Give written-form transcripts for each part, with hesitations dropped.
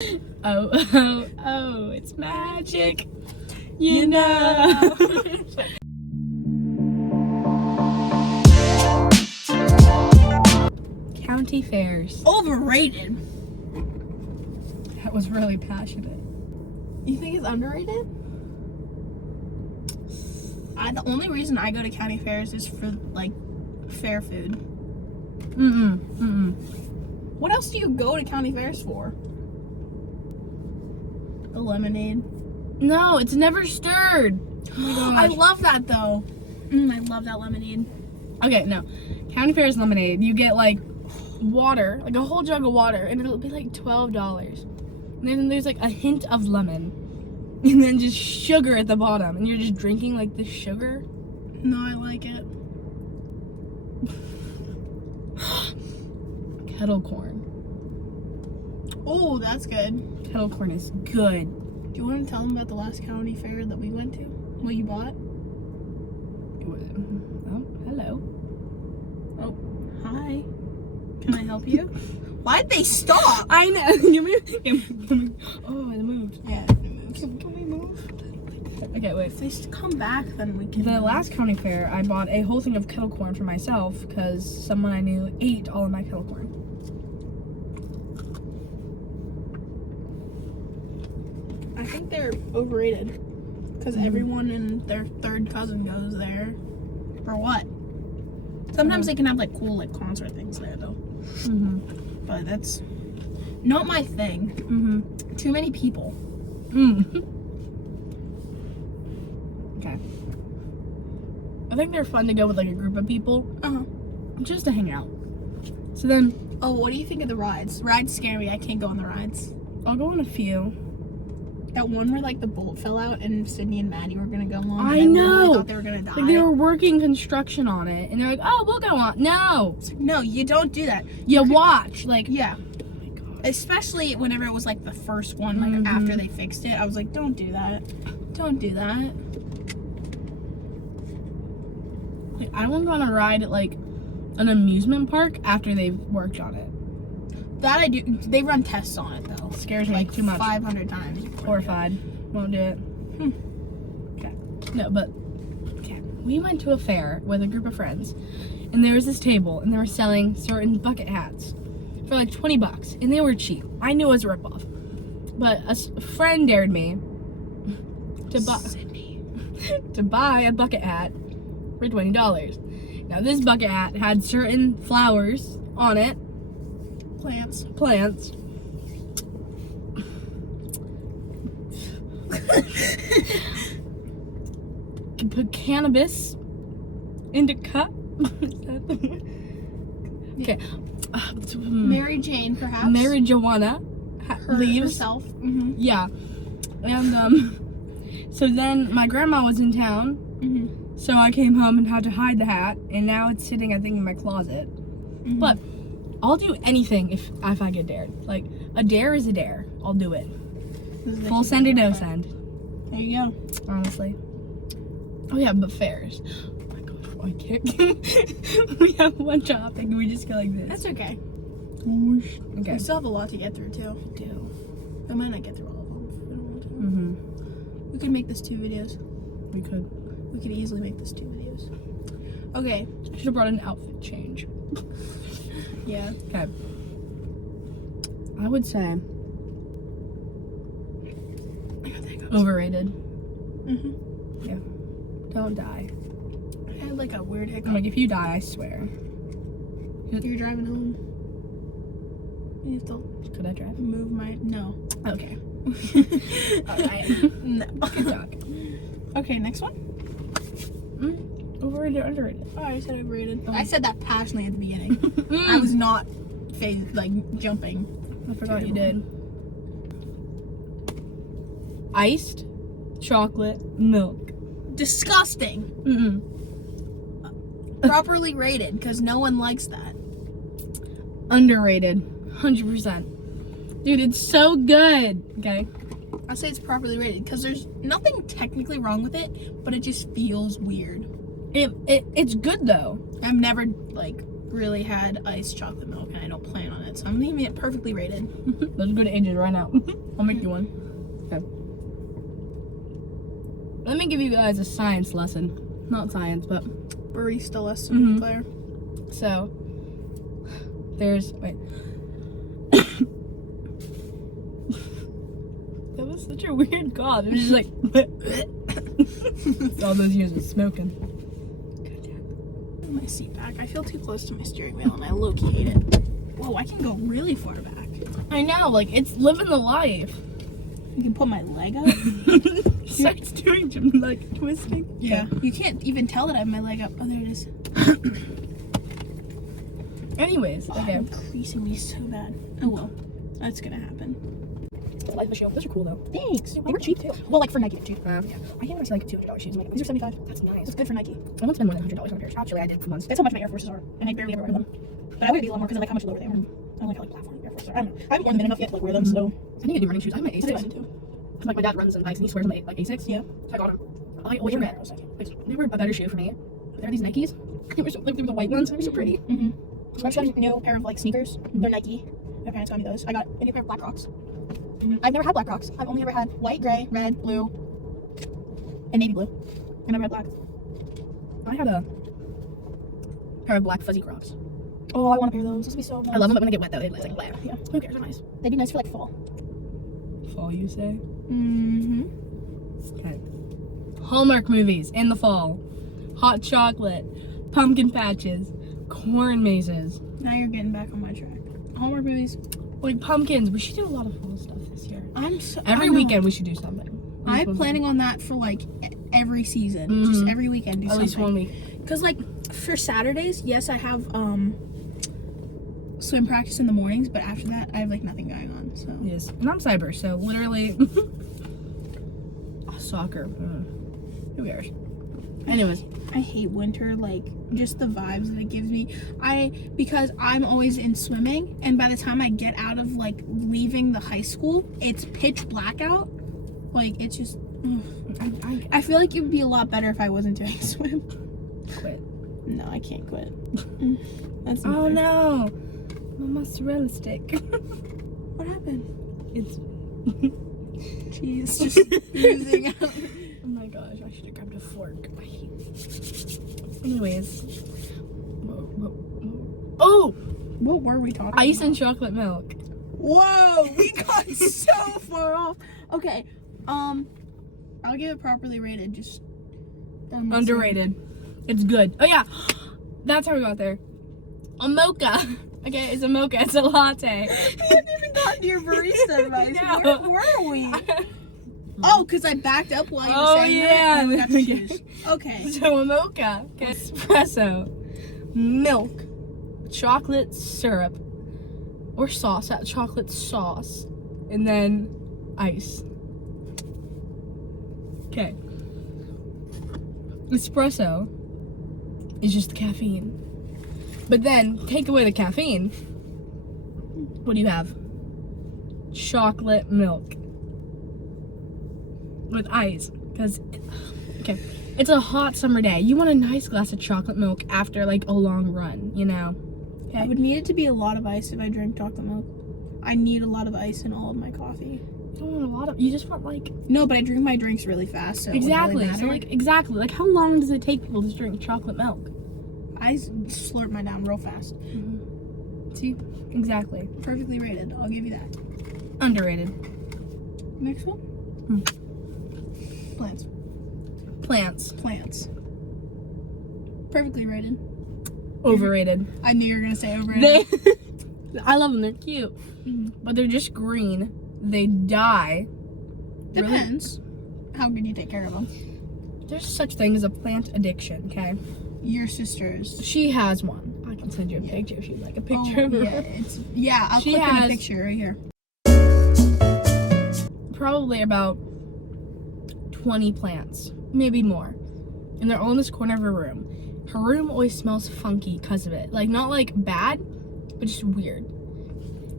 Oh, oh, oh, it's magic, you know. County fairs. Overrated. That was really passionate. You think it's underrated? The only reason I go to county fairs is for like fair food. What else do you go to county fairs for? The lemonade. No, it's never stirred. Oh my gosh. I love that though. I love that lemonade. Okay, no. County Fair's lemonade. You get like water, like a whole jug of water, and it'll be like $12. And then there's like a hint of lemon. And then just sugar at the bottom. And you're just drinking like the sugar. No, I like it. Kettle corn. Oh, that's good. Kettle corn is good. Do you want to tell them about the last county fair that we went to? What you bought? Oh, hello. Oh, hi. Can I help you? Why'd they stop? I know. You moved. Oh, it moved. Yeah, it moves. Can we move? Okay, wait. If they come back, then we can. The last county fair, I bought a whole thing of kettle corn for myself because someone I knew ate all of my kettle corn. I think they're overrated because everyone and their third cousin goes there. For what? Sometimes they can have like cool like concert things there though. But that's not my thing. Too many people. Okay. I think they're fun to go with like a group of people. Just to hang out. So then, Oh, what do you think of the rides? Rides scare me. I can't go on the rides. I'll go on a few. That one where like the bolt fell out and Sydney and Maddie were gonna go on. I and know. I thought they were gonna die. Like they were working construction on it, and they're like, "Oh, we'll go on." No, No, you don't do that. you watch. Like, Yeah. oh my God. Especially whenever it was like the first one, like after they fixed it, I was like, don't do that. Don't do that. Like, I won't go on a ride at like an amusement park after they've worked on it. That I do. They run tests on it though. Scares me Like too much. 500 times. Horrified. Won't do it. Okay. No, but okay. We went to a fair with a group of friends, and there was this table, and they were selling certain bucket hats for like $20, and they were cheap. I knew it was a ripoff, but a friend dared me to buy to buy a bucket hat for $20. Now this bucket hat had certain flowers on it, plants. Can put cannabis into cup. Okay. Mary Jane, perhaps. Mary Joanna leaves. Herself. Yeah. And so then my grandma was in town. So I came home and had to hide the hat, and now it's sitting, I think, in my closet. But I'll do anything if I get dared. Like, a dare is a dare. I'll do it. Full send or no send. There you go. Honestly. Oh yeah, but fairs. Oh my gosh, why can't we have one topic and we just go like this? That's okay. Okay. We still have a lot to get through too. We do. I might not get through all of them. If we don't want to. We could make this 2 videos. We could. We could easily make this 2 videos. Okay. I should have brought an outfit change. Yeah. Okay. I would say overrated. Yeah. Don't die. I had like a weird hiccup. Like, if you die, I swear. You're driving home. You have to Could I drive? move my... No. Okay. Alright. No. Good talk. Okay, next one. Overrated or underrated? Oh, I said overrated. I said that passionately at the beginning. I was not jumping. I forgot you did. Iced chocolate milk. Disgusting. Properly rated, because no one likes that. Underrated. 100%. Dude, it's so good. Okay. I say it's properly rated because there's nothing technically wrong with it, but it just feels weird. It's good though. I've never really had iced chocolate milk, and I don't plan on it, so I'm leaving it perfectly rated. Those are good ages right now. I'll make you one. Okay. Let me give you guys a science lesson. Not science, but Barista lesson, Claire. so wait. That was such a weird cough. It was just like all those years of smoking. My seat back. I feel too close to my steering wheel, and I low-key hate it. Whoa, I can go really far back. I know, like it's living the life. You can put my leg up. Starts doing like twisting. Yeah. You can't even tell that I have my leg up. Oh, there it is. Anyways, okay. I'm creasing me so bad. Oh well, that's gonna happen. Life shoe. Those are cool though. Thanks. They were cheap too. Well, like for Nike, cheap. Yeah. I can't see like $200 shoes. I'm like, These are 75. that's nice. It's good for Nike. I won't spend more than $100 on pairs. Actually, I did for months. That's how much my Air Forces are, and I barely ever wear them. But I would be a lot more because I like how much lower they are. I like how like platform Air Forces are. I don't know. I haven't worn them enough yet to like wear them, so. I need to do running shoes. I have my I do Asics. too. Cause like my dad runs and bikes and he swears on the like Asics. Yeah. So I got them. I always regret. Like, they were a better shoe for me. But there are these Nikes. They were so, like, they were the white ones. They were so pretty. Mm-hmm. So I just got a new pair of like sneakers. They're Nike. My parents got me those. I got a new pair of Black Crocs. I've never had Black Crocs. I've only ever had white, gray, red, blue, and navy blue. I never had black. I had a pair of black fuzzy Crocs. Oh, I want a pair of those. Those would be so nice. I love them, but when they get wet though, they like bleh. Yeah. Who cares? They're nice. They'd be nice for like fall. Fall, you say? Mm-hmm. Okay. Hallmark movies in the fall. Hot chocolate, pumpkin patches, corn mazes. Now you're getting back on my track. Hallmark movies. Like pumpkins. We should do a lot of fall stuff this year. Every I know. weekend we should do something. I'm planning on that for like every season. Mhm. Just every weekend do At something. least 1 week. Cause like for Saturdays, yes, I have swim practice in the mornings, but after that, I have like nothing going on. So Yes. And I'm cyber, so literally soccer. Who cares? Anyways. I hate winter, like just the vibes that it gives me. Because I'm always in swimming, and by the time I get out of like leaving the high school, it's pitch black out. Like it's just I feel like it would be a lot better if I wasn't doing swim. Quit. No, I can't quit. That's not Oh fair. no. My mozzarella stick. What happened? It's Cheese just oozing out. oh my gosh, I should have grabbed a fork. I hate Anyways. Oh! What were we talking Ice about? and chocolate milk. Whoa, we got so far off. Okay, I'll give it properly rated. Just Underrated. It's good. Oh yeah, that's how we got there. A mocha. Okay, it's a mocha. It's a latte. We haven't even gotten to your barista advice. No. Where were we? Oh, because I backed up while you were Oh, saying yeah. that. And we got to choose. Okay. So a mocha. Okay. Espresso. Milk. Chocolate syrup. Or sauce. Chocolate sauce. And then ice. Okay. Espresso is just the caffeine. But then, take away the caffeine. What do you have? Chocolate milk. With ice. Because, okay, it's a hot summer day. You want a nice glass of chocolate milk after, like, a long run, you know? I would need it to be a lot of ice if I drank chocolate milk. I need a lot of ice in all of my coffee. You don't want a lot of, you just want, like... No, but I drink my drinks really fast, so Exactly. it wouldn't So, really like, exactly. Like, how long does it take people to drink chocolate milk? matter. I slurp mine down real fast. See? Exactly. Perfectly rated. I'll give you that. Underrated. Next one? Plants. Plants. Perfectly rated. Overrated. I knew you were gonna say overrated. I love them. They're cute. But they're just green. They die. Depends. How good you take care of them. There's such thing as a plant addiction, okay? Your sister's. She has one. I can send you a picture if you'd like a picture of her. I'll She click in has- a picture right here. Probably about 20 plants, maybe more. And they're all in this corner of her room. Her room always smells funky because of it. Like, not like bad, but just weird.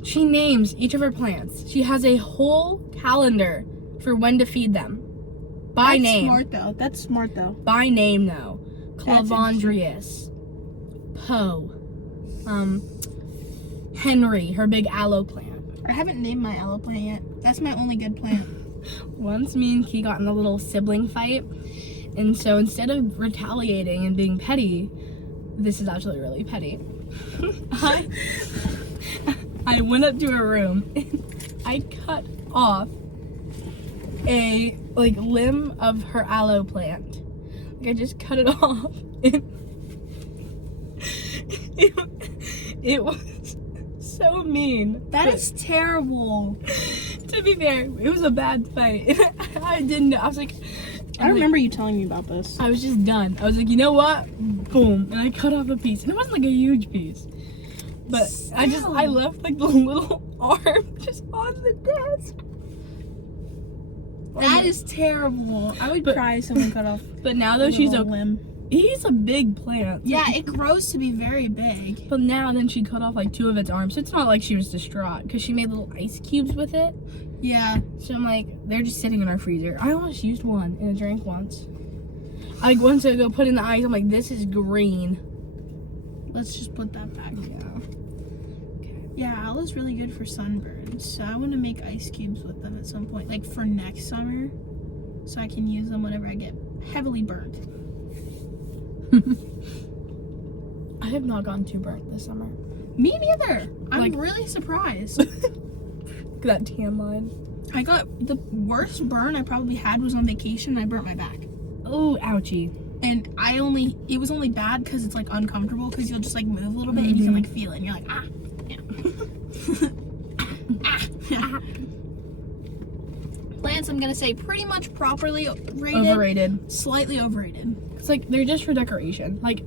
She names each of her plants. She has a whole calendar for when to feed them. By name. That's smart though. By name, though. That's Clavandrius. Poe. Henry, her big aloe plant. I haven't named my aloe plant yet. That's my only good plant. Once me and Key got in a little sibling fight, and so instead of retaliating and being petty, this is actually really petty. I went up to her room and I cut off a limb of her aloe plant. Like I just cut it off. It was so mean. That is terrible. To be fair, it was a bad fight. I didn't know. I was like, I remember you telling me about this. I was just done. I was like, you know what? Boom. And I cut off a piece. And it wasn't like a huge piece. But I left like the little arm just on the desk. That is terrible. I would cry if someone cut off. But now though she's a limb. He's a big plant. Yeah, it grows to be very big. But now then she cut off like 2 of its arms. So it's not like she was distraught because she made little ice cubes with it. Yeah. So I'm like, they're just sitting in our freezer. I almost used one in a drink once. I went to go put in the ice. I'm like, this is green. Let's just put that back. Yeah. Yeah, aloe's really good for sunburns. So I want to make ice cubes with them at some point, like for next summer, so I can use them whenever I get heavily burnt. I have not gotten too burnt this summer. Me neither. I'm Like- really surprised. That tan line. I got the worst burn I probably had was on vacation. I burnt my back, Oh, ouchie. and it was only bad because it's like uncomfortable because you'll just like move a little bit and you can like feel it and you're like yeah. Plants, I'm gonna say pretty much properly rated. Overrated. Slightly overrated. It's like they're just for decoration. Like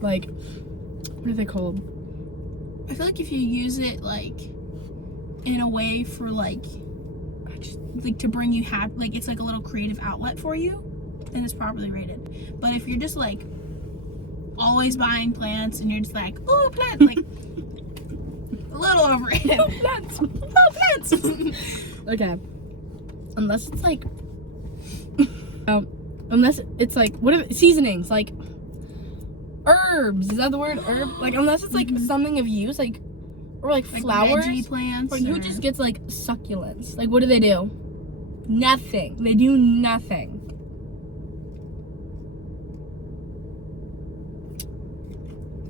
what are they called? I feel like if you use it like in a way for like to bring you happy, like it's like a little creative outlet for you, then it's properly rated. But if you're just like always buying plants and you're just like, oh, plant, like a little overrated. Oh, plants. Oh, plants. Okay. Unless it's like unless it's like seasonings, like herbs. Is that the word? Herb? Like unless it's like something of use, like or like flowers. Veggie plants. Like who just gets like succulents? Like what do? Nothing. They do nothing.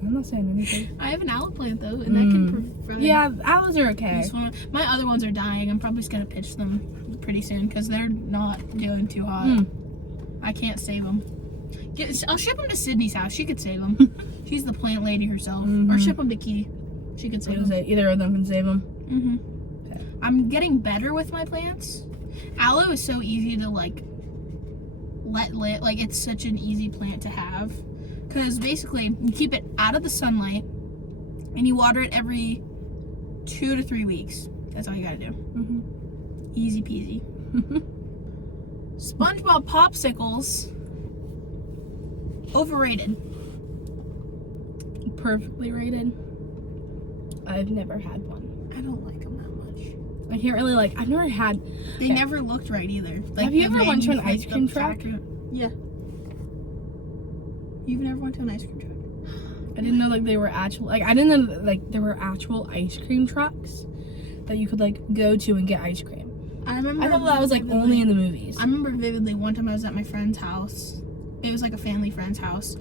I'm not saying anything. I have an aloe plant though, and that can provide. Yeah, aloes are okay. My other ones are dying. I'm probably just gonna pitch them pretty soon because they're not doing too hot. I can't save them. I'll ship them to Sydney's house. She could save them. She's the plant lady herself. Or ship them to Key. She could save them. Either of them can save them. Okay. I'm getting better with my plants. Aloe is so easy to like let lit. Like it's such an easy plant to have. Because basically, you keep it out of the sunlight and you water it every 2 to 3 weeks. That's all you gotta do. Easy peasy. SpongeBob popsicles. Overrated. Perfectly rated. I've never had one. I don't like them that much. I can't really like. I've never had. They never looked right either. Like, Have you ever went to an ice cream truck? Yeah. You've never went to an ice cream truck? I didn't know like they were actual. Like I didn't know like there were actual ice cream trucks that you could like go to and get ice cream. I remember. I thought that was like only in the movies. I remember vividly one time I was at my friend's house. It was like a family friend's house,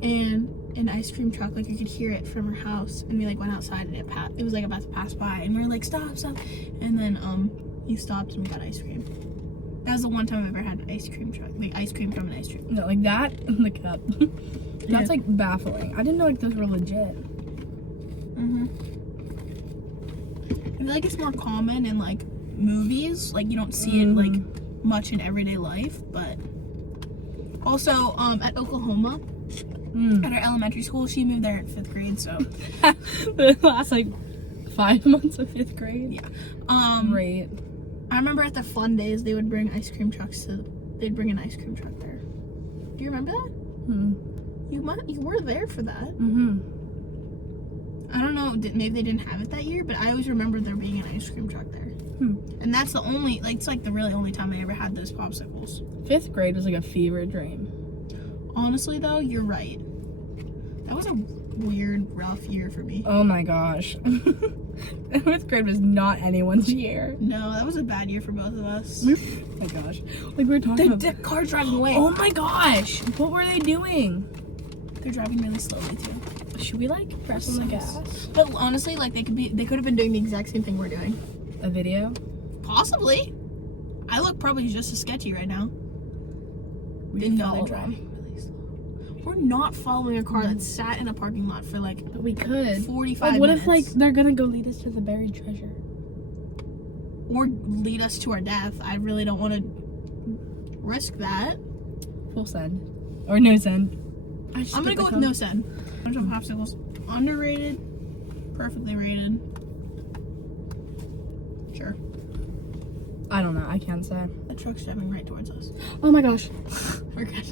and an ice cream truck, like you could hear it from her house, and we like went outside and it was like about to pass by, and we were like stop, and then he stopped and we got ice cream. That was the one time I've ever had an ice cream truck, like ice cream from an ice cream. No, like that in the cup. That's like baffling. I didn't know like those were legit. I feel like it's more common in like movies, like you don't see it like much in everyday life, but also at Oklahoma. At our elementary school, she moved there in 5th grade, so the last like 5 months of 5th grade. Yeah. Great. I remember at the fun days they would bring ice cream trucks they'd bring an ice cream truck there. Do you remember that? You were there for that. I don't know, maybe they didn't have it that year, but I always remember there being an ice cream truck there. And that's the only, like, it's like the really only time I ever had those popsicles. 5th grade was like a fever dream. Honestly though, you're right. That was a weird, rough year for me. Oh my gosh. 5th grade was not anyone's year. No, that was a bad year for both of us. Oh my gosh. Like we were talking about. The car's driving away. Oh my gosh. What were they doing? They're driving really slowly too. Should we like press on the gas? But honestly, like they could have been doing the exact same thing we're doing. A video? Possibly. I look probably just as sketchy right now. We Didn't know follow they're them. driving really slow. We're not following a car that sat in a parking lot for like But we could. 45 Like, what minutes. if like they're gonna go lead us to the buried treasure? Or lead us to our death. I really don't want to risk that. Full send. Or no send. I'm gonna go with no send. Bunch of popsicles. Underrated. Perfectly rated. Sure. I don't know. I can't say. The truck's driving right towards us. Oh my gosh. We're good.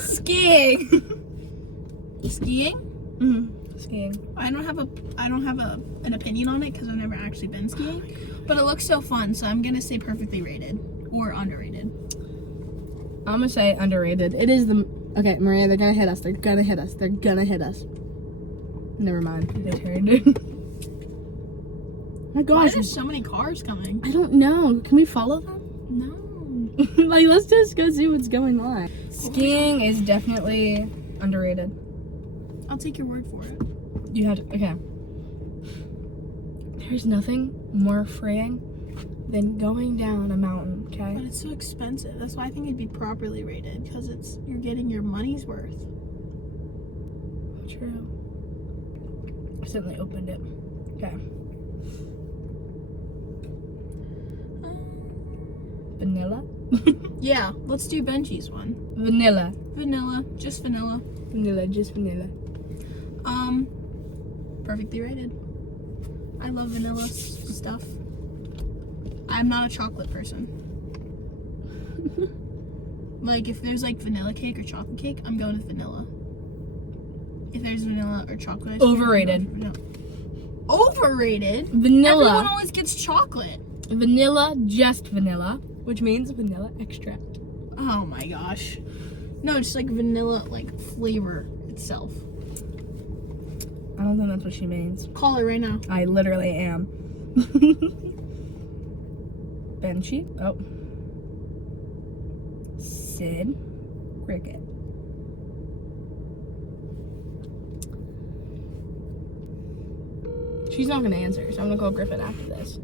Skiing. Skiing? Mm-hmm. Skiing. I don't have an opinion on it because I've never actually been skiing. But it looks so fun, so I'm gonna say perfectly rated or underrated. I'm gonna say underrated. It is the. Okay, Maria, they're gonna hit us. They're gonna hit us. They're gonna hit us. Never mind. They turned. My Why gosh. are there so many cars coming? I don't know. Can we follow them? No. Like, let's just go see what's going on. Skiing is definitely underrated. I'll take your word for it. You had to, okay. There's nothing more freeing than going down a mountain, But okay? it's so expensive. That's why I think it'd be properly rated because you're getting your money's worth. True. Accidentally opened it. Okay. Vanilla? Yeah, let's do Benji's one. Vanilla. Vanilla, just vanilla. Vanilla, just vanilla. Perfectly rated. I love vanilla stuff. I'm not a chocolate person. Like, if there's like vanilla cake or chocolate cake, I'm going with vanilla. If there's vanilla or chocolate ice cream, Overrated. I'm going for vanilla. Overrated? Vanilla. Everyone always gets chocolate. Vanilla, just vanilla, which means vanilla extract. Oh my gosh. No, just like vanilla, like flavor itself. I don't think that's what she means. Call it right now. I literally am. Benchy. Oh. Sid. Cricket. She's not gonna answer, so I'm gonna call Griffin after this.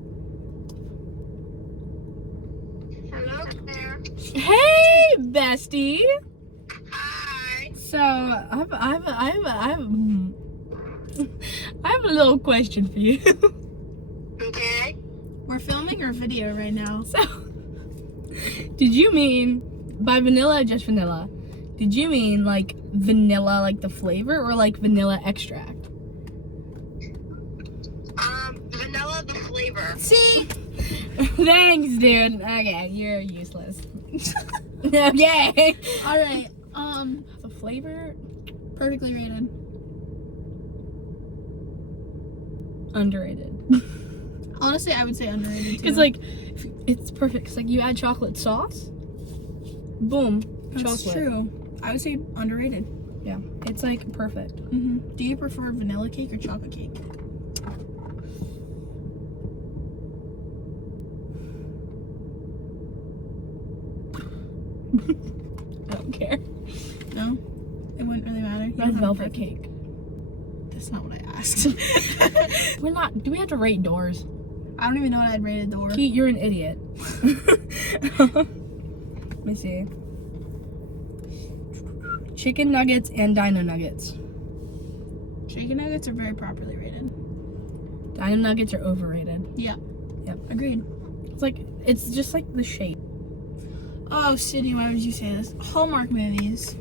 Hello there. Hey, bestie. Hi. So I have a little question for you. Okay. We're filming our video right now. So, did you mean by vanilla, just vanilla? Did you mean like vanilla, like the flavor, or like vanilla extract? Vanilla the flavor. See? Thanks, dude. Okay, you're useless. Okay. All right. The flavor, Perfectly rated. underrated. Honestly, I would say underrated too. Because like, it's perfect. Cause like you add chocolate sauce, boom, That's chocolate. true. I would say underrated. Yeah, it's like perfect. Do you prefer vanilla cake or chocolate cake? I don't care. No? It wouldn't really matter. You Red don't have a velvet preference? cake. That's not what I asked. We're not. Do we have to rate doors? I don't even know what I'd rate a door. Pete, you're an idiot. Let me see. Chicken nuggets and dino nuggets. Chicken nuggets are very properly rated. Dino nuggets are overrated. Yeah. Yep. Agreed. It's just like the shape. Oh, Sydney, why would you say this? Hallmark movies.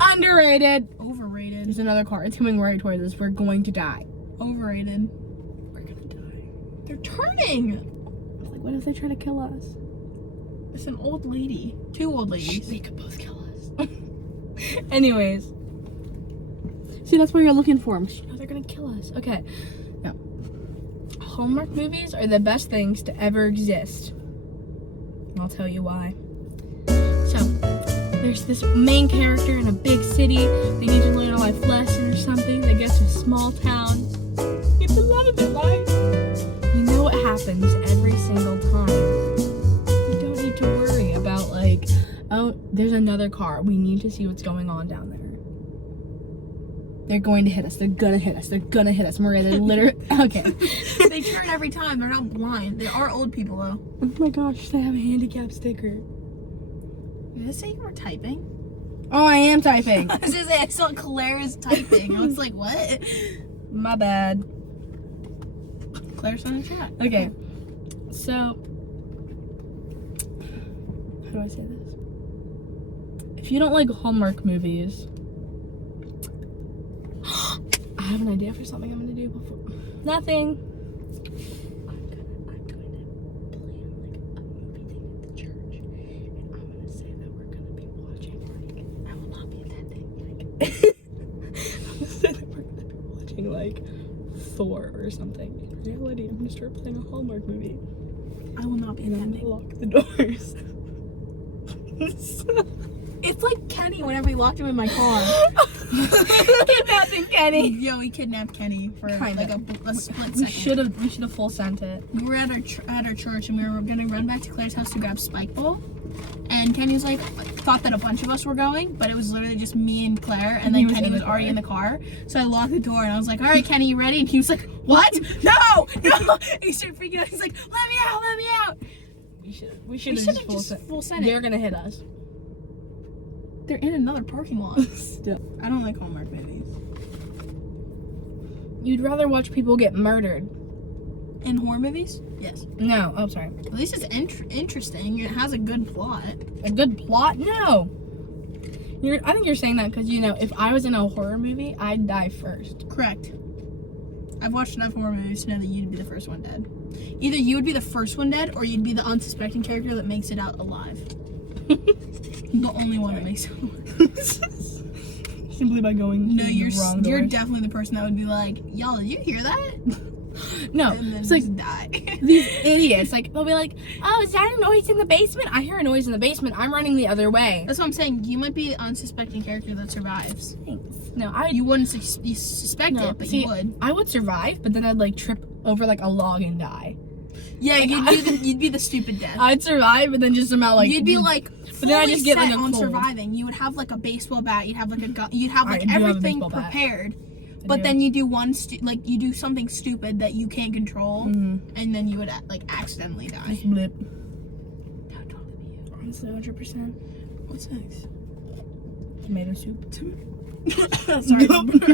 Underrated. Overrated. There's another car. It's coming right towards us. We're going to die. Overrated. We're gonna die. They're turning. Like, what if they try to kill us? It's an old lady. Two old Shh, ladies. they could both kill us. Anyways. See, that's what you're looking for. You know they're gonna kill us. Okay. Now, Hallmark movies are the best things to ever exist. And I'll tell you why. So, there's this main character in a big city. They need to learn a life lesson or something. They go to a small town. It's a lot of it, life. You know what happens every single time. You don't need to worry about like, oh, there's another car. We need to see what's going on down there. They're going to hit us. They're gonna hit us. They're gonna hit us. Maria, they're literally... Okay. They turn every time. They're not blind. They are old people, though. Oh my gosh, they have a handicap sticker. Did it say you were typing? Oh, I am typing. I was gonna say, I saw Claire's typing. I was like, what? My bad. Claire's on the chat. Okay. So... How do I say this? If you don't like Hallmark movies... I have an idea for something I'm gonna do before. Nothing. I'm going to plan like a movie thing at the church, and I'm gonna say that we're gonna be watching. Like, I will not be attending. Like, I'm gonna say that we're gonna be watching like Thor or something. In reality, I'm gonna start playing a Hallmark movie, I will not be and I'm attending. gonna lock the doors. It's like Kenny whenever we locked him in my car. Kidnapping Kenny. Yo, we kidnapped Kenny for Kinda. like a split We second. should have full sent it. We were at our church and we were gonna run back to Claire's house to grab Spike Ball. And Kenny was like, thought that a bunch of us were going, but it was literally just me and Claire, and He then was Kenny in the was already car. in the car. So I locked the door and I was like, all right, Kenny, you ready? And he was like, what? No! And he started freaking out. He's like, let me out, let me out. We should We have should have full just sent. full sent They're it. gonna hit us. They're in another parking lot. Still. I don't like Hallmark movies. You'd rather watch people get murdered. In horror movies? Yes. No. Oh, sorry. At least it's interesting. It has a good plot. A good plot? No. I think you're saying that because, you know, if I was in a horror movie, I'd die first. Correct. I've watched enough horror movies to know that you'd be the first one dead. Either you would be the first one dead, or you'd be the unsuspecting character that makes it out alive. The only one that makes it alive. Simply by going No, through you're the wrong you're doors. definitely the person that would be like, y'all, did you hear that? No, And then it's like just die. these idiots. Like, they'll be like, oh, is that a noise in the basement? I hear a noise in the basement. I'm running the other way. That's what I'm saying. You might be the unsuspecting character that survives. Thanks. No, You wouldn't you suspect No, it, but see, you would. I would survive, but then I'd like trip over like a log and die. Yeah, Like, you'd be the stupid death. I'd survive, but then just somehow like You'd be like, but then I fully just get, like, set a on cold. surviving. You would have like a baseball bat. You'd have like a gun. You'd have I like do have a everything baseball bat. prepared. I But do. then you do you do something stupid that you can't control, Mhm. and then you would like accidentally die. Just blip. Don't talk to me. Honestly, 100%. What's next? Tomato soup. Sorry,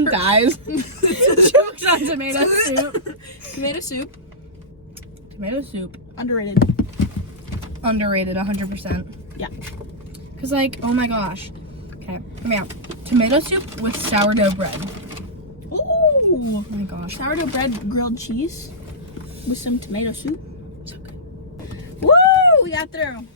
Guys. Jokes on tomato soup. Tomato soup, Tomato soup. underrated. Underrated, 100%. Yeah. Cause like, oh my gosh. Okay, hear me out. Tomato soup with sourdough bread. Ooh, Oh my gosh. sourdough bread, grilled cheese, with some tomato soup. So good. Woo! We got through.